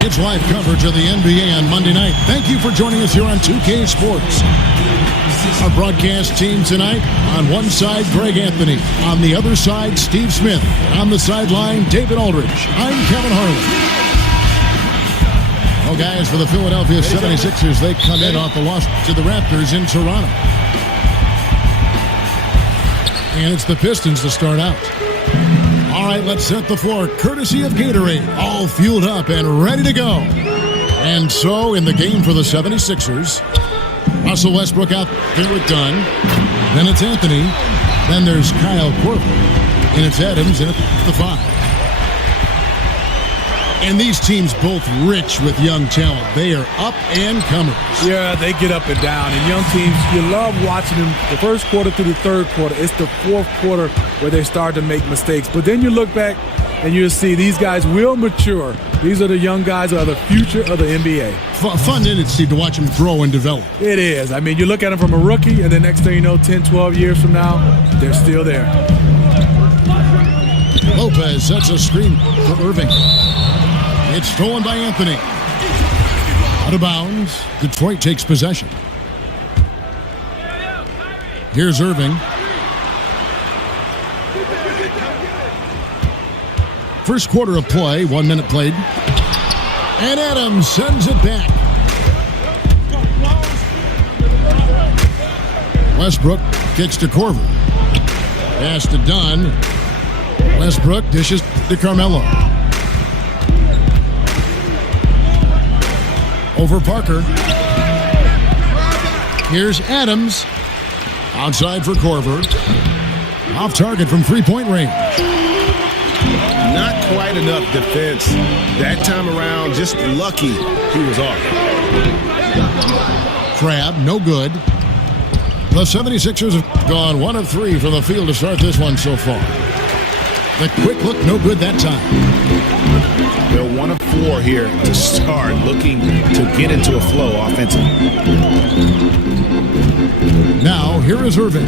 It's live coverage of the NBA on Monday night. Thank you for joining us here on 2K Sports. Our broadcast team tonight, on one side, Greg Anthony. On the other side, Steve Smith. On the sideline, David Aldridge. I'm Kevin Harlan. Well, guys, for the Philadelphia 76ers, they come in off the loss to the Raptors in Toronto. And it's the Pistons to start out. All right, let's set the floor, courtesy of Gatorade. All fueled up and ready to go. And so, in the game for the 76ers, Russell Westbrook out there with Dunn. Then it's Anthony. Then there's Kyle Korver. And it's Adams at the 5. And these teams both rich with young talent. They are up and comers. Yeah, they get up and down. And young teams, you love watching them the first quarter through the third quarter. It's the fourth quarter where they start to make mistakes. But then you look back and you'll see these guys will mature. These are the young guys who are the future of the NBA. Fun, isn't it, Steve, to watch them grow and develop? It is. I mean, you look at them from a rookie, and the next thing you know, 10, 12 years from now, they're still there. Lopez sets a screen for Irving. It's stolen by Anthony. Out of bounds. Detroit takes possession. Here's Irving. First quarter of play, 1 minute played. And Adams sends it back. Westbrook kicks to Korver. Pass to Dunn. Westbrook dishes to Carmelo. Over Parker. Here's Adams. Outside for Korver. Off target from three-point range. Not quite enough defense that time around. Just lucky he was off. Crab, no good. The 76ers have gone 1 of 3 from the field to start this one so far. The quick look, no good that time. They're 1 of 4 here to start, looking to get into a flow offensively. Now, here is Irving.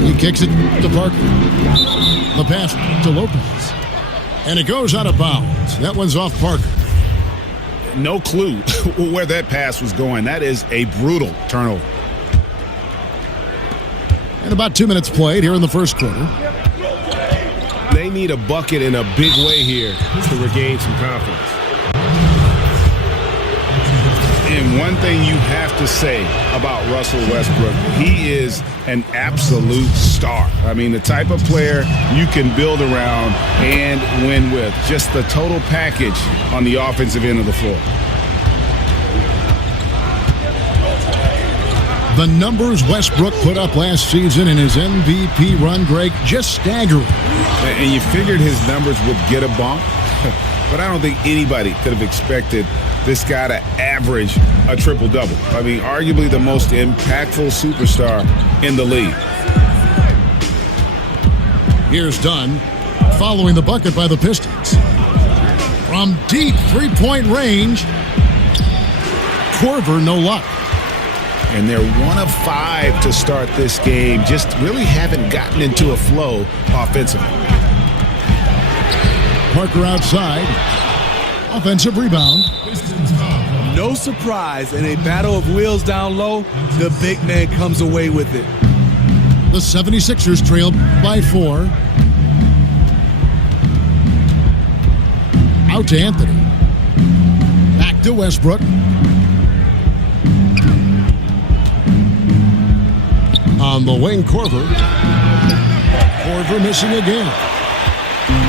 He kicks it to Parker. The pass to Lopez. And it goes out of bounds. That one's off Parker. No clue where that pass was going. That is a brutal turnover. And about 2 minutes played here in the first quarter. They need a bucket in a big way here to regain some confidence. And one thing you have to say about Russell Westbrook, he is an absolute star. I mean, the type of player you can build around and win with. Just the total package on the offensive end of the floor. The numbers Westbrook put up last season in his MVP run, Greg, just staggering. And you figured his numbers would get a bump, but I don't think anybody could have expected this guy to average a triple-double. I mean, arguably the most impactful superstar in the league. Here's Dunn, following the bucket by the Pistons. From deep three-point range, Korver, no luck. And they're 1 of 5 to start this game. Just really haven't gotten into a flow offensively. Parker outside. Offensive rebound. No surprise, in a battle of wheels down low, the big man comes away with it. The 76ers trailed by 4. Out to Anthony. Back to Westbrook. On the wing, Korver. Korver missing again.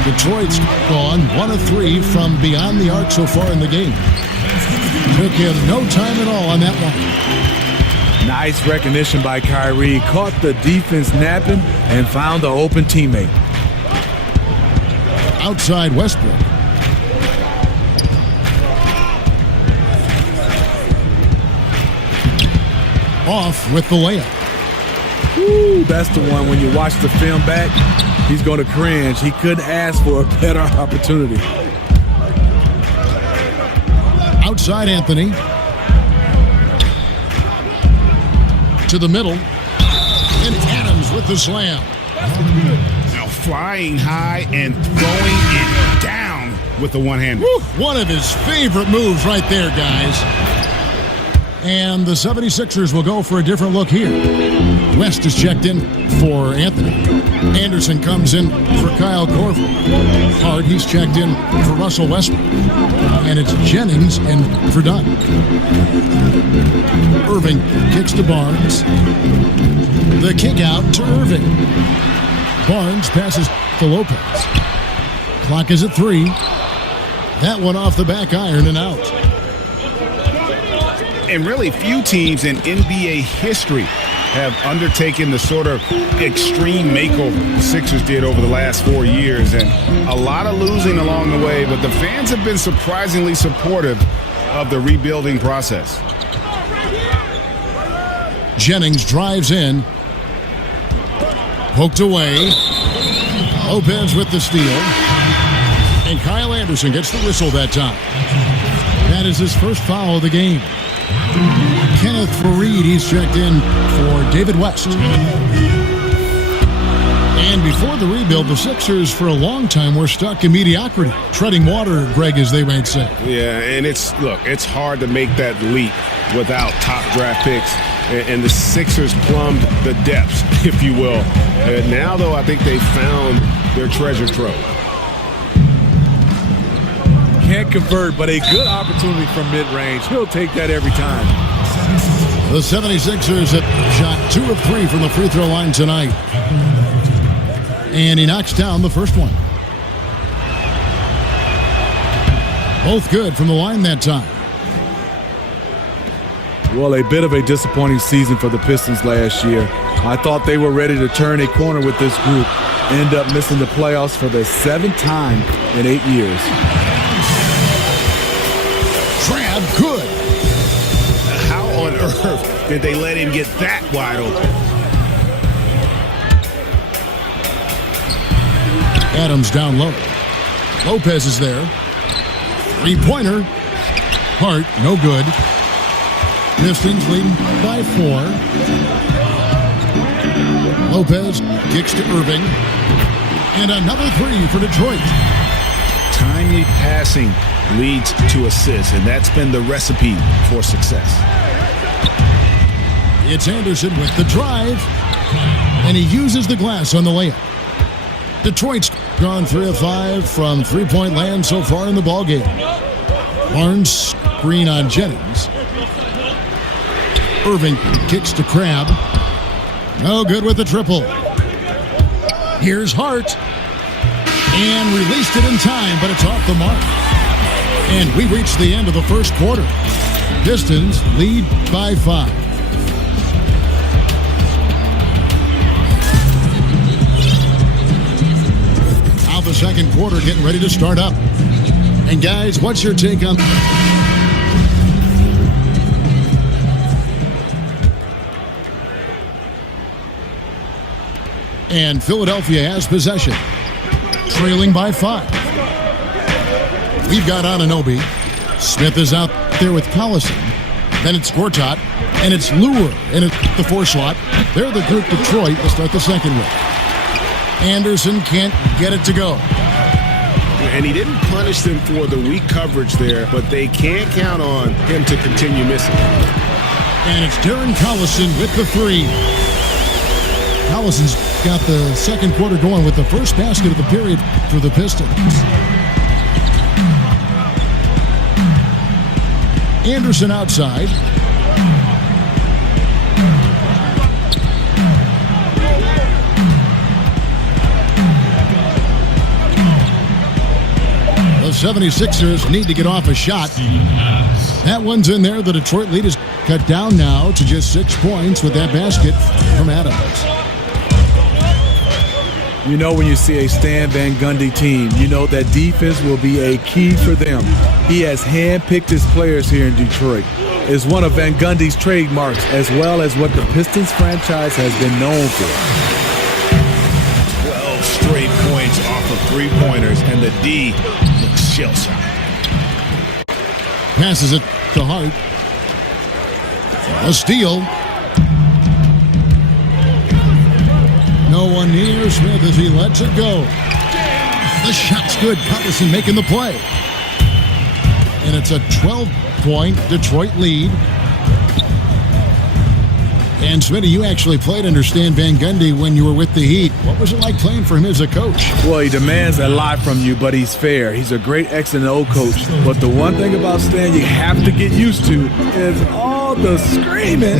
Detroit's gone 1 of 3 from beyond the arc so far in the game. Took him no time at all on that one. Nice recognition by Kyrie. Caught the defense napping and found the open teammate. Outside Westbrook. Off with the layup. Ooh, that's the one when you watch the film back, he's going to cringe. He couldn't ask for a better opportunity. Outside Anthony. To the middle. And Adams with the slam. Now flying high and throwing it down with the one-hander. One of his favorite moves right there, guys. And the 76ers will go for a different look here. West is checked in for Anthony. Anderson comes in for Kyle Korver. Hart, he's checked in for Russell Westbrook. And it's Jennings in for Dunn. Irving kicks to Barnes. The kick out to Irving. Barnes passes to Lopez. Clock is at 3. That one off the back iron and out. And really few teams in NBA history have undertaken the sort of extreme makeover the Sixers did over the last 4 years. And a lot of losing along the way, but the fans have been surprisingly supportive of the rebuilding process. Jennings drives in. Poked away. Lopez with the steal. And Kyle Anderson gets the whistle that time. That is his first foul of the game. Kenneth Faried, he's checked in for David West. And before the rebuild, the Sixers for a long time were stuck in mediocrity. Treading water, Greg, as they might say. Yeah, and it's hard to make that leap without top draft picks. And the Sixers plumbed the depths, if you will. And now, though, I think they found their treasure trove. Can't convert, but a good opportunity from mid-range. He'll take that every time. The 76ers have shot 2 of 3 from the free throw line tonight. And he knocks down the first one. Both good from the line that time. Well, a bit of a disappointing season for the Pistons last year. I thought they were ready to turn a corner with this group. End up missing the playoffs for the 7th time in 8 years. Crab good. How on earth did they let him get that wide open? Adams down low. Lopez is there. Three-pointer. Hart, no good. Pistons leading by 4. Lopez kicks to Irving. And another 3 for Detroit. Timely passing leads to assists, and that's been the recipe for success. It's Anderson with the drive, and he uses the glass on the layup. Detroit's gone 3 of 5 from three-point land so far in the ballgame. Barnes screen on Jennings. Irving kicks to Crab. No good with the triple. Here's Hart. And released it in time, but it's off the mark. And we reach the end of the first quarter. Pistons lead by 5. Now the second quarter getting ready to start up. And guys, what's your take on... And Philadelphia has possession. Trailing by 5. We've got Anunoby. Smith is out there with Collison. Then it's Gortat. And it's Lure in the 4 slot. They're the group Detroit will start the second with. Anderson can't get it to go. And he didn't punish them for the weak coverage there, but they can't count on him to continue missing. And it's Darren Collison with the 3. Collison's got the second quarter going with the first basket of the period for the Pistons. Anderson outside. The 76ers need to get off a shot. That one's in there. The Detroit lead is cut down now to just 6 points with that basket from Adams. You know, when you see a Stan Van Gundy team, you know that defense will be a key for them. He has handpicked his players here in Detroit. It's one of Van Gundy's trademarks, as well as what the Pistons franchise has been known for. 12 straight points off of three-pointers, and the D looks shell-shocked. Passes it to Hart. A steal. No one near Smith as he lets it go. The shot's good. Collison making the play. And it's a 12-point Detroit lead. And Smitty, you actually played under Stan Van Gundy when you were with the Heat. What was it like playing for him as a coach? Well, he demands a lot from you, but he's fair. He's a great X and O coach. But the one thing about Stan you have to get used to is all the screaming.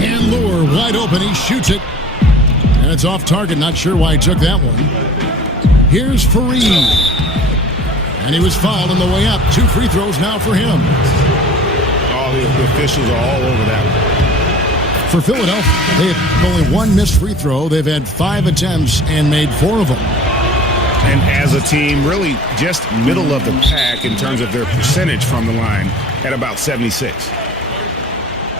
And Lure wide open. He shoots it. And it's off target. Not sure why he took that one. Here's Fareed. And he was fouled on the way up. 2 free throws now for him. All the officials are all over that one. For Philadelphia, they have only 1 missed free throw. They've had 5 attempts and made 4 of them. And as a team, really just middle of the pack in terms of their percentage from the line at about 76.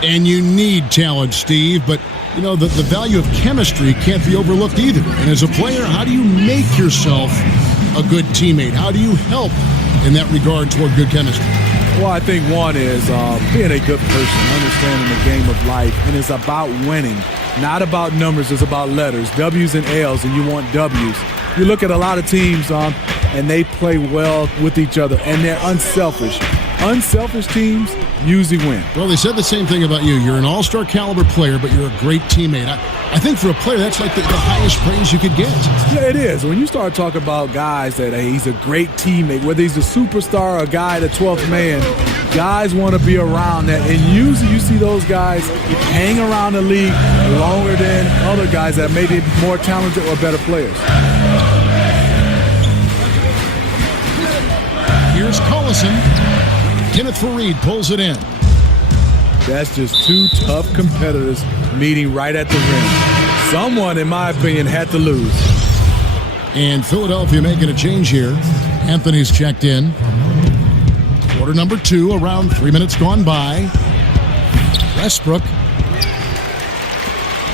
And you need talent, Steve, but you know, the value of chemistry can't be overlooked either. And as a player, how do you make yourself a good teammate? How do you help in that regard toward good chemistry? Well, I think one is being a good person, understanding the game of life, and it's about winning, not about numbers. It's about letters, W's and L's, and you want W's. You look at a lot of teams, and they play well with each other, and they're unselfish. Unselfish teams usually win. Well, they said the same thing about you. You're an all-star caliber player, but you're a great teammate. I think for a player, that's like the highest praise you could get. Yeah, it is. When you start talking about guys that, hey, he's a great teammate, whether he's a superstar or a guy, the 12th man, guys want to be around that. And usually you see those guys hang around the league longer than other guys that may be more talented or better players. Here's Collison. Kenneth Fareed pulls it in. That's just 2 tough competitors meeting right at the rim. Someone, in my opinion, had to lose. And Philadelphia making a change here. Anthony's checked in. Quarter number 2, around 3 minutes gone by. Westbrook.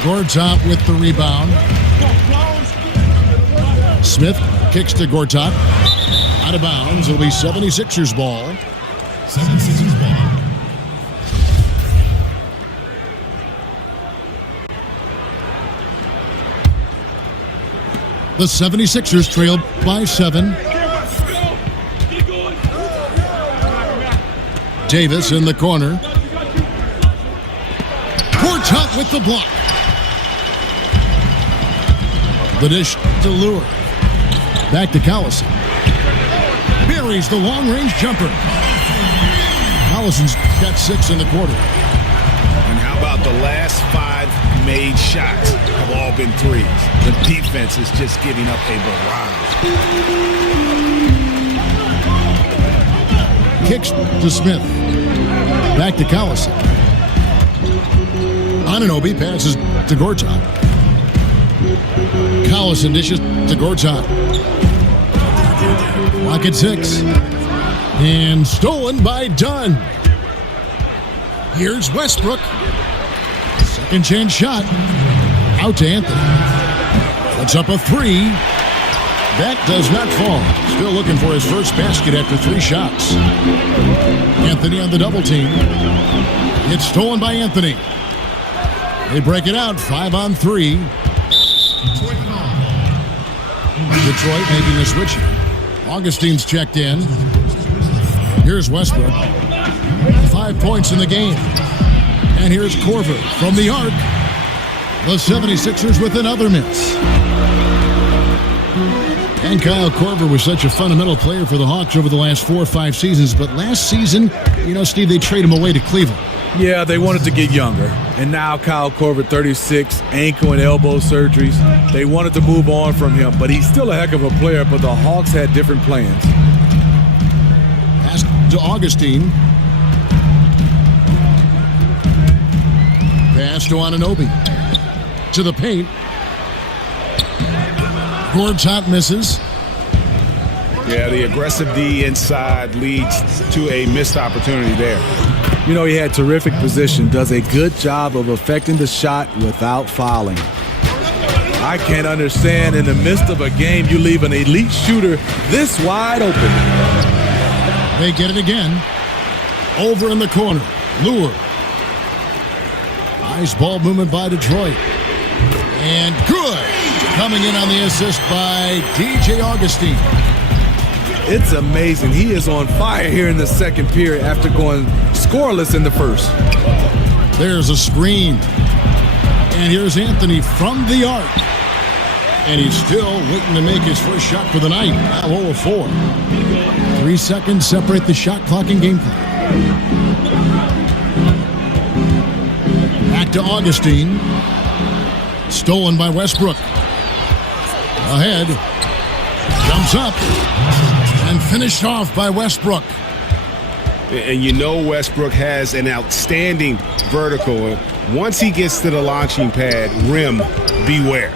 Gortat with the rebound. Smith kicks to Gortat. Out of bounds. It'll be 76ers ball. 76ers ball. The 76ers trail by 7. Davis in the corner. Gortat with the block. The dish to Lure. Back to Collison. Buries the long-range jumper. Collison's got 6 in the quarter. And how about the last 5 made shots have all been threes? The defense is just giving up a barrage. Kicks to Smith. Back to Collison. Anunoby passes to Gortat. Collison dishes to Gortat. Clock at 6. And stolen by Dunn. Here's Westbrook. Second chance shot. Out to Anthony. Puts up a 3. That does not fall. Still looking for his first basket after 3 shots. Anthony on the double team. It's stolen by Anthony. They break it out. 5 on 3. Detroit making a switch. Augustine's checked in. Here's Westbrook. 5 points in the game. And here's Korver from the arc. The 76ers with another miss. And Kyle Korver was such a fundamental player for the Hawks over the last 4 or 5 seasons. But last season, you know, Steve, they traded him away to Cleveland. Yeah, they wanted to get younger. And now Kyle Korver, 36, ankle and elbow surgeries. They wanted to move on from him, but he's still a heck of a player, but the Hawks had different plans. Pass to Augustine. Pass to Anunoby. To the paint. Gortat misses. Yeah, the aggressive D inside leads to a missed opportunity there. You know, he had terrific position, does a good job of affecting the shot without fouling. I can't understand in the midst of a game you leave an elite shooter this wide open. They get it again. Over in the corner. Lure. Nice ball movement by Detroit. And good. Coming in on the assist by DJ Augustine. It's amazing. He is on fire here in the second period after going scoreless in the first. There's a screen. And here's Anthony from the arc. And he's still waiting to make his first shot for the night. Now 0 of 4. 3 seconds separate the shot clock and game clock. Back to Augustine. Stolen by Westbrook. Ahead. Jumps up. And finished off by Westbrook. And you know Westbrook has an outstanding vertical. Once he gets to the launching pad, rim, beware.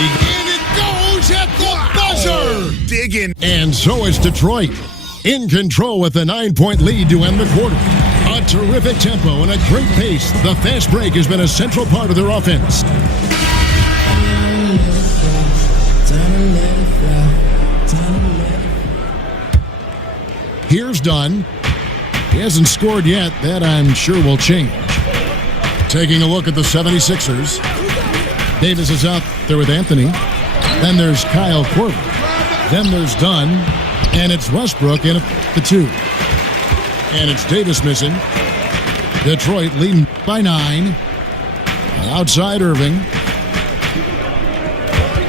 And it goes at the buzzer! Digging. And so is Detroit. In control with a 9-point lead to end the quarter. A terrific tempo and a great pace. The fast break has been a central part of their offense. Here's Dunn. He hasn't scored yet. That I'm sure will change. Taking a look at the 76ers. Davis is out there with Anthony. Then there's Kyle Korver. Then there's Dunn. And it's Westbrook in at the 2. And it's Davis missing. Detroit leading by 9. Outside Irving.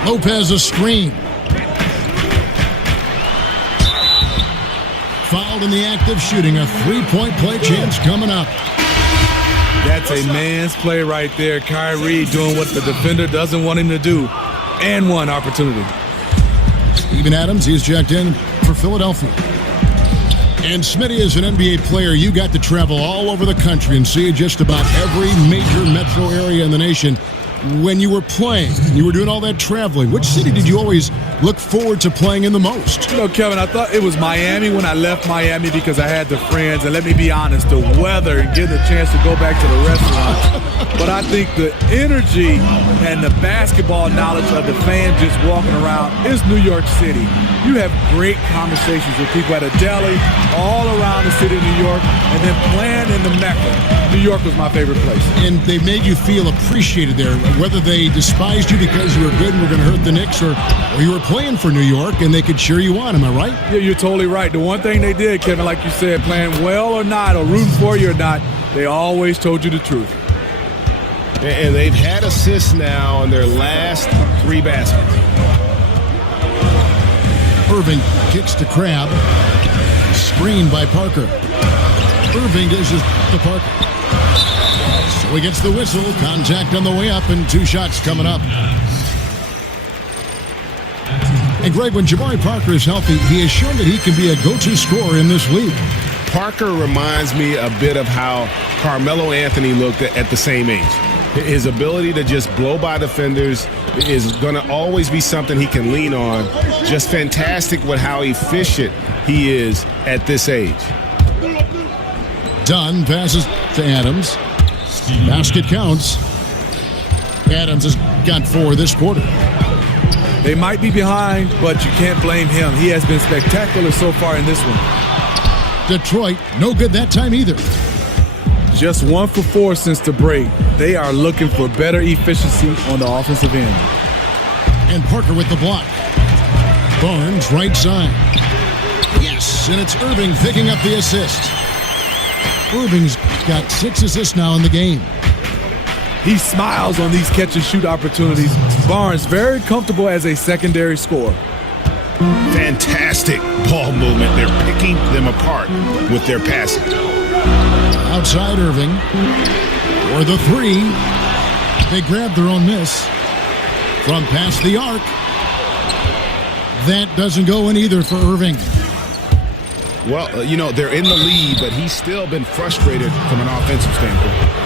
Lopez a screen. Fouled in the act of shooting. A 3-point play chance coming up. That's a man's play right there. Kyrie doing what the defender doesn't want him to do. And one opportunity. Steven Adams, he's checked in for Philadelphia. And Smitty is an NBA player. You got to travel all over the country and see just about every major metro area in the nation. When you were playing, you were doing all that traveling, which city did you always look forward to playing in the most? You know, Kevin, I thought it was Miami when I left Miami because I had the friends. And let me be honest, the weather and getting a chance to go back to the restaurant. But I think the energy and the basketball knowledge of the fans just walking around is New York City. You have great conversations with people at a deli all around the city of New York, and then playing in the Mecca. New York was my favorite place. And they made you feel appreciated there, whether they despised you because you were good and were going to hurt the Knicks, or you were playing for New York and they could cheer you on. Am I right? Yeah, you're totally right. The one thing they did, Kevin, like you said, playing well or not, or rooting for you or not, they always told you the truth. And they've had assists now on their last 3 baskets. Irving kicks to Crab. Screened by Parker. Irving dishes to Parker. So he gets the whistle. Contact on the way up and 2 shots coming up. And Greg, when Jabari Parker is healthy, he has shown that he can be a go-to scorer in this league. Parker reminds me a bit of how Carmelo Anthony looked at the same age. His ability to just blow by defenders is going to always be something he can lean on. Just fantastic with how efficient he is at this age. Dunn passes to Adams. Basket counts. Adams has got 4 this quarter. They might be behind, but you can't blame him. He has been spectacular so far in this one. Detroit, no good that time either. Just 1 for 4 since the break. They are looking for better efficiency on the offensive end. And Parker with the block. Barnes right side. Yes, and it's Irving picking up the assist. Irving's got 6 assists now in the game. He smiles on these catch-and-shoot opportunities. Barnes very comfortable as a secondary scorer. Fantastic ball movement. They're picking them apart with their passing. Outside Irving. For the 3. They grab their own miss. From past the arc. That doesn't go in either for Irving. Well, you know, they're in the lead, but he's still been frustrated from an offensive standpoint.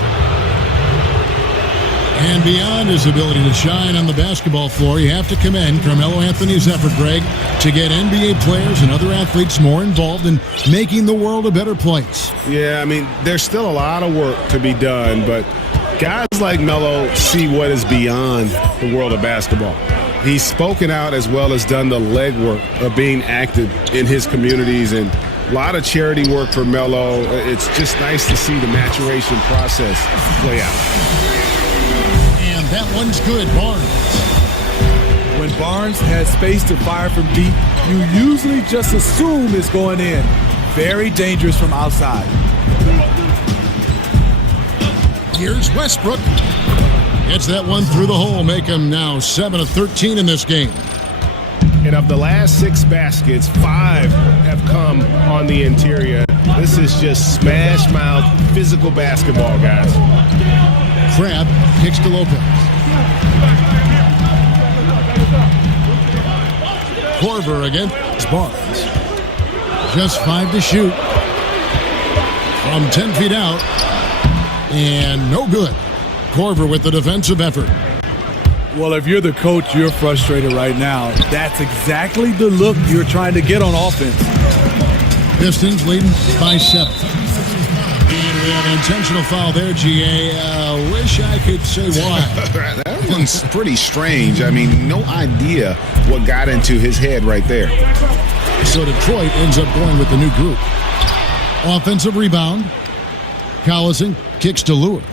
And beyond his ability to shine on the basketball floor, you have to commend Carmelo Anthony's effort, Greg, to get NBA players and other athletes more involved in making the world a better place. Yeah, I mean, there's still a lot of work to be done, but guys like Melo see what is beyond the world of basketball. He's spoken out as well as done the legwork of being active in his communities, and a lot of charity work for Melo. It's just nice to see the maturation process play out. That one's good, Barnes. When Barnes has space to fire from deep, you usually just assume it's going in. Very dangerous from outside. Here's Westbrook. Gets that one through the hole, make him now 7 of 13 in this game. And of the last 6 baskets, 5 have come on the interior. This is just smash mouth physical basketball, guys. Crab kicks to Lopez. Korver against Barnes. Just 5 to shoot. From 10 feet out. And no good. Korver with the defensive effort. Well, if you're the coach, you're frustrated right now. That's exactly the look you're trying to get on offense. Pistons leading by 7. And we have an intentional foul there, GA. Wish I could say why. That one's pretty strange. I mean, no idea what got into his head right there. So Detroit ends up going with the new group. Offensive rebound. Collison kicks to Lure.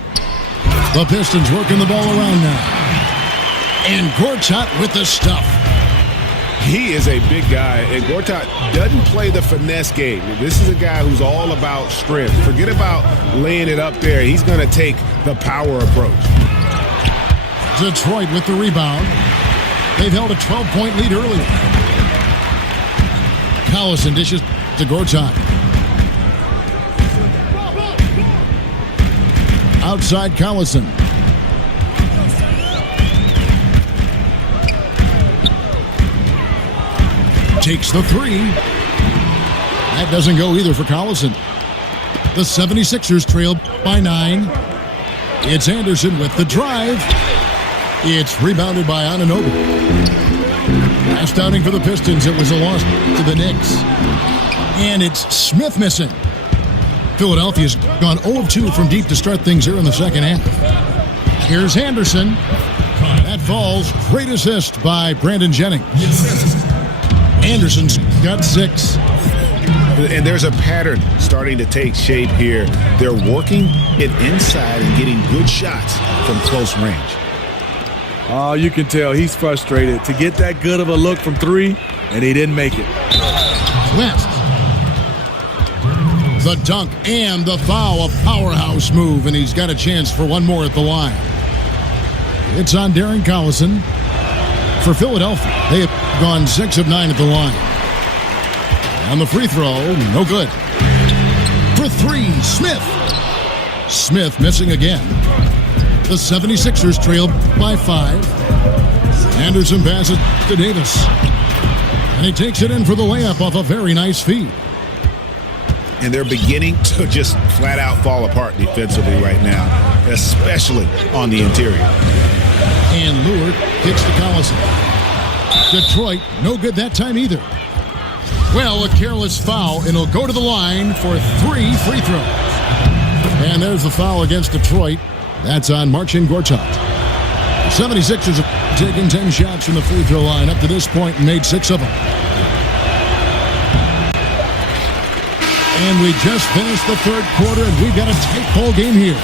The Pistons working the ball around now. And Gortat with the stuff. He is a big guy, and Gortat doesn't play the finesse game. This is a guy who's all about strength. Forget about laying it up there. He's going to take the power approach. Detroit with the rebound. They've held a 12-point lead earlier. Collison dishes to Gortat. Outside Collison. Takes the 3. That doesn't go either for Collison. The 76ers trail by 9. It's Anderson with the drive. It's rebounded by Anunoby. Last outing for the Pistons, it was a loss to the Knicks. And it's Smith missing. Philadelphia's gone 0 of 2 from deep to start things here in the second half. Here's Anderson. That falls. Great assist by Brandon Jennings. Anderson's got 6. And there's a pattern starting to take shape here. They're working it inside and getting good shots from close range. Oh, you can tell he's frustrated to get that good of a look from 3, and he didn't make it. West. The dunk and the foul, a powerhouse move, and he's got a chance for one more at the line. It's on Darren Collison. For Philadelphia, they have gone 6 of 9 at the line. On the free throw, no good. For 3, Smith. Smith missing again. The 76ers trail by 5. Anderson passes to Davis. And he takes it in for the layup off a very nice feed. And they're beginning to just flat out fall apart defensively right now, especially on the interior. And Lure kicks to Collison. Detroit, no good that time either. Well, a careless foul, and he'll go to the line for 3 free throws. And there's the foul against Detroit. That's on Marcin Gortat. The 76ers have taken 10 shots from the free throw line up to this point and made 6 of them. And we just finished the third quarter, and we've got a tight ball game here.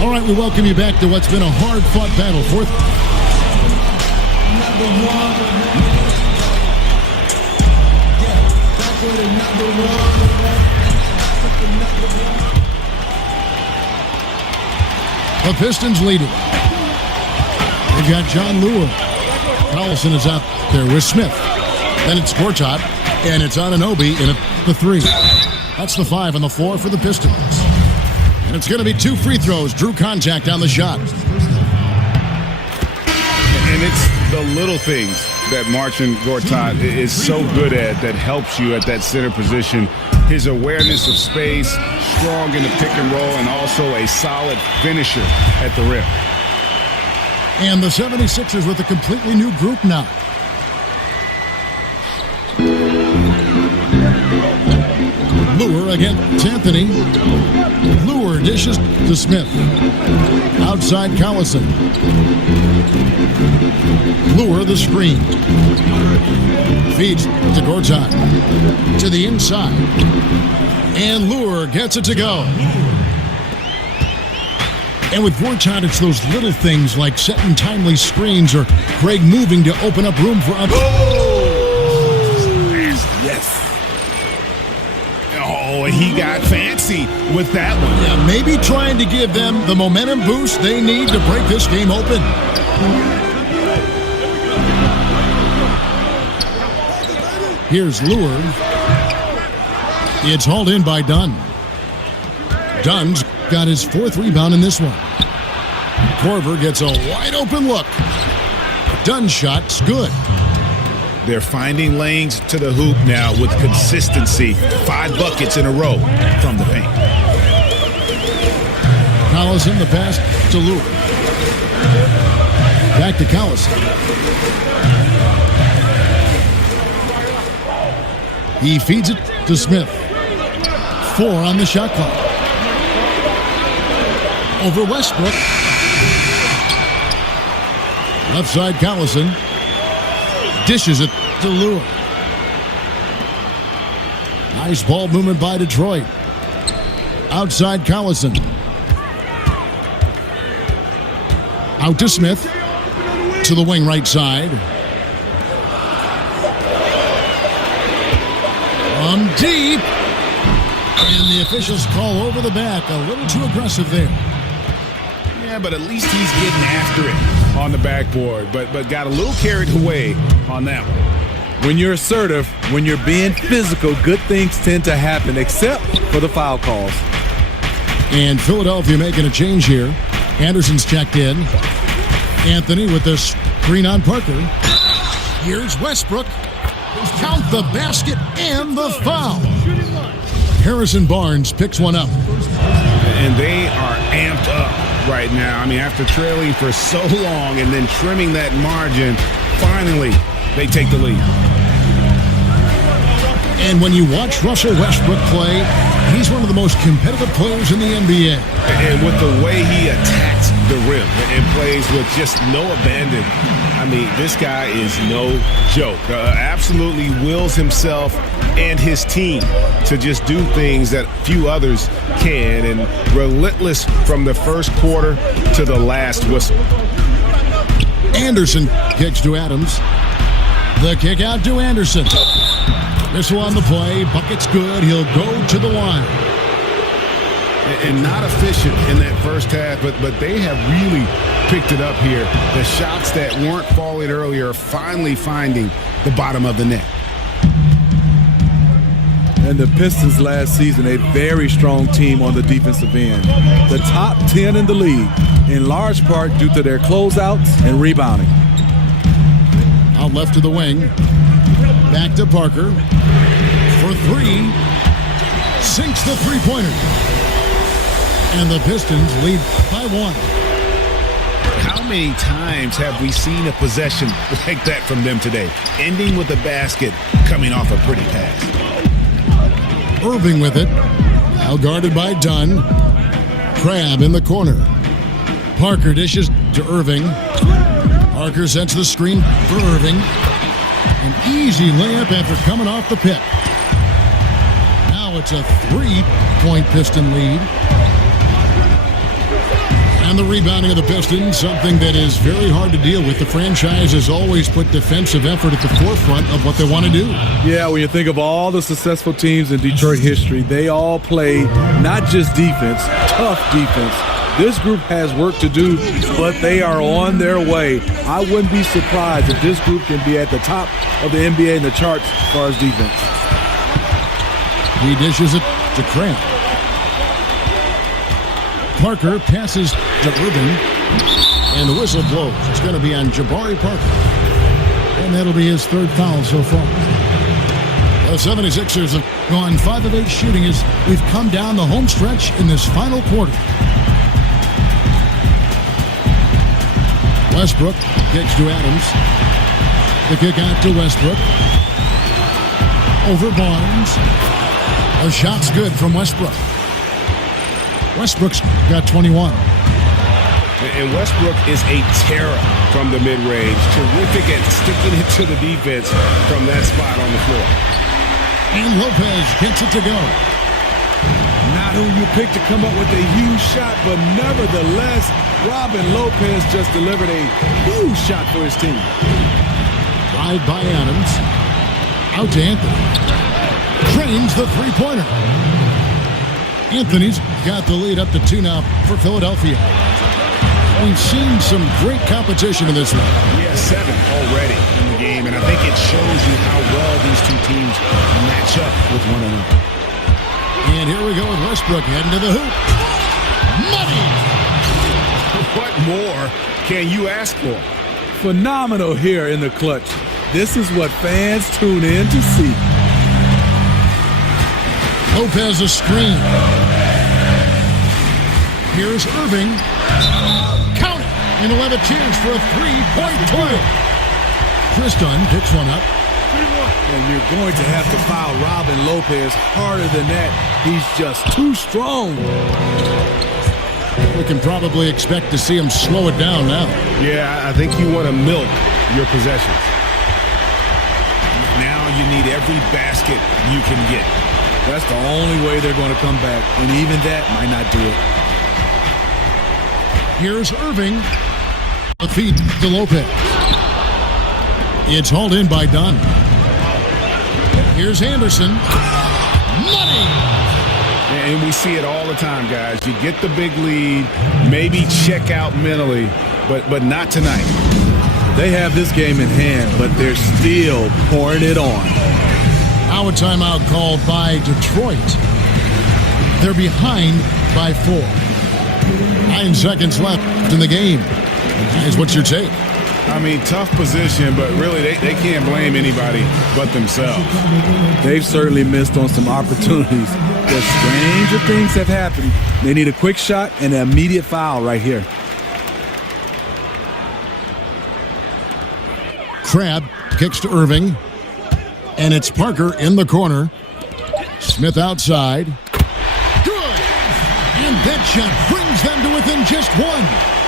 All right, we welcome you back to what's been a hard-fought battle. Fourth. The Pistons leading. They've got John Lure. Collison is out there with Smith. Then it's Gortat, and it's Anunoby in the 3. That's the 5 and the 4 for the Pistons. And it's going to be 2 free throws. Drew contact on the shot. And it's the little things that Marcin Gortat is so good at that helps you at that center position. His awareness of space, strong in the pick and roll, and also a solid finisher at the rim. And the 76ers with a completely new group now. Lure against Anthony. Lure dishes to Smith. Outside Collison. Lure the screen. Feeds to Gortat. To the inside. And Lure gets it to go. And with Gortat, it's those little things like setting timely screens or Craig moving to open up room for others. Yes. Oh, and he got fancy with that one. Yeah, maybe trying to give them the momentum boost they need to break this game open. Here's Lure. It's hauled in by Dunn. Dunn's got his 4th rebound in this one. Korver gets a wide open look. Dunn's shot's good. They're finding lanes to the hoop now with consistency. 5 buckets in a row from the paint. Collison, the pass to Lure. Back to Collison. He feeds it to Smith. 4 on the shot clock. Over Westbrook. Left side Collison. Dishes it to Lure. Nice ball movement by Detroit. Outside Collison. Out to Smith. To the wing right side. From deep. And the officials call over the back. A little too aggressive there. Yeah, but at least he's getting after it on the backboard. But got a little carried away on that one. When you're assertive, when you're being physical, good things tend to happen, except for the foul calls. And Philadelphia making a change here. Anderson's checked in. Anthony with the screen on Parker. Here's Westbrook. Count the basket and the foul. Harrison Barnes picks one up. And they are amped up right now. I mean, after trailing for so long and then trimming that margin, finally they take the lead. And when you watch Russell Westbrook play, he's one of the most competitive players in the NBA. And with the way he attacks the rim and plays with just no abandon, I mean, this guy is no joke. Absolutely wills himself and his team to just do things that few others can, and relentless from the first quarter to the last whistle. Anderson kicks to Adams. The kick out to Anderson. Missile on the play. Bucket's good. He'll go to the line. And not efficient in that first half, but they have really picked it up here. The shots that weren't falling earlier are finally finding the bottom of the net. And the Pistons last season, a very strong team on the defensive end. The top 10 in the league, in large part due to their closeouts and rebounding. Out left to the wing. Back to Parker. For 3. Sinks the three-pointer. And the Pistons lead by 1. How many times have we seen a possession like that from them today? Ending with a basket, coming off a pretty pass. Irving with it. Now guarded by Dunn. Crabbe in the corner. Parker dishes to Irving. Parker sets the screen for Irving. An easy layup after coming off the pick. Now it's a 3-point Piston lead. And the rebounding of the Pistons, something that is very hard to deal with. The franchise has always put defensive effort at the forefront of what they want to do. Yeah, when you think of all the successful teams in Detroit history, they all play not just defense, tough defense. This group has work to do, but they are on their way. I wouldn't be surprised if this group can be at the top of the NBA in the charts as far as defense. He dishes it to Crabbe. Parker passes to Irving, and the whistle blows. It's going to be on Jabari Parker, and that'll be his 3rd foul so far. The 76ers have gone 5 of 8 shooting as we've come down the home stretch in this final quarter. Westbrook kicks to Adams. The kick out to Westbrook. Over Barnes. A shot's good from Westbrook. Westbrook's got 21. And Westbrook is a terror from the mid-range. Terrific at sticking it to the defense from that spot on the floor. And Lopez gets it to go. Not who you picked to come up with a huge shot, but nevertheless, Robin Lopez just delivered a huge shot for his team. Drive by Adams. Out to Anthony. Trains the three-pointer. Anthony's got the lead up to 2 now for Philadelphia. We've seen some great competition in this one. Yeah, 7 already in the game, and I think it shows you how well these two teams match up with one another. And here we go with Westbrook heading to the hoop. Money! What more can you ask for? Phenomenal here in the clutch. This is what fans tune in to see. Lopez a screen. Here's Irving. Count it! And he'll have a chance for a three-point play. Tristan picks one up. And you're going to have to foul Robin Lopez harder than that. He's just too strong. We can probably expect to see him slow it down now. Yeah, I think you want to milk your possessions. Now you need every basket you can get. That's the only way they're going to come back, and even that might not do it. Here's Irving. The feed to Lopez. It's hauled in by Dunn. Here's Anderson. Money! And we see it all the time, guys. You get the big lead, maybe check out mentally, but not tonight. They have this game in hand, but they're still pouring it on. Now a timeout called by Detroit. They're behind by 4. 9 seconds left in the game. Guys, what's your take? I mean, tough position, but really they can't blame anybody but themselves. They've certainly missed on some opportunities. But stranger things have happened. They need a quick shot and an immediate foul right here. Crabbe kicks to Irving. And it's Parker in the corner. Smith outside. Good! And that shot brings them to within just 1.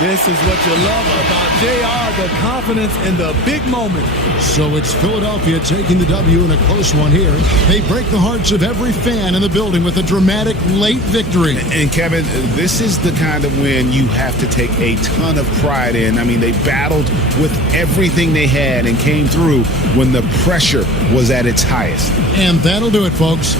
This is what you love about JR, the confidence in the big moment. So it's Philadelphia taking the W in a close one here. They break the hearts of every fan in the building with a dramatic late victory. And Kevin, this is the kind of win you have to take a ton of pride in. I mean, they battled with everything they had and came through when the pressure was at its highest. And that'll do it, folks.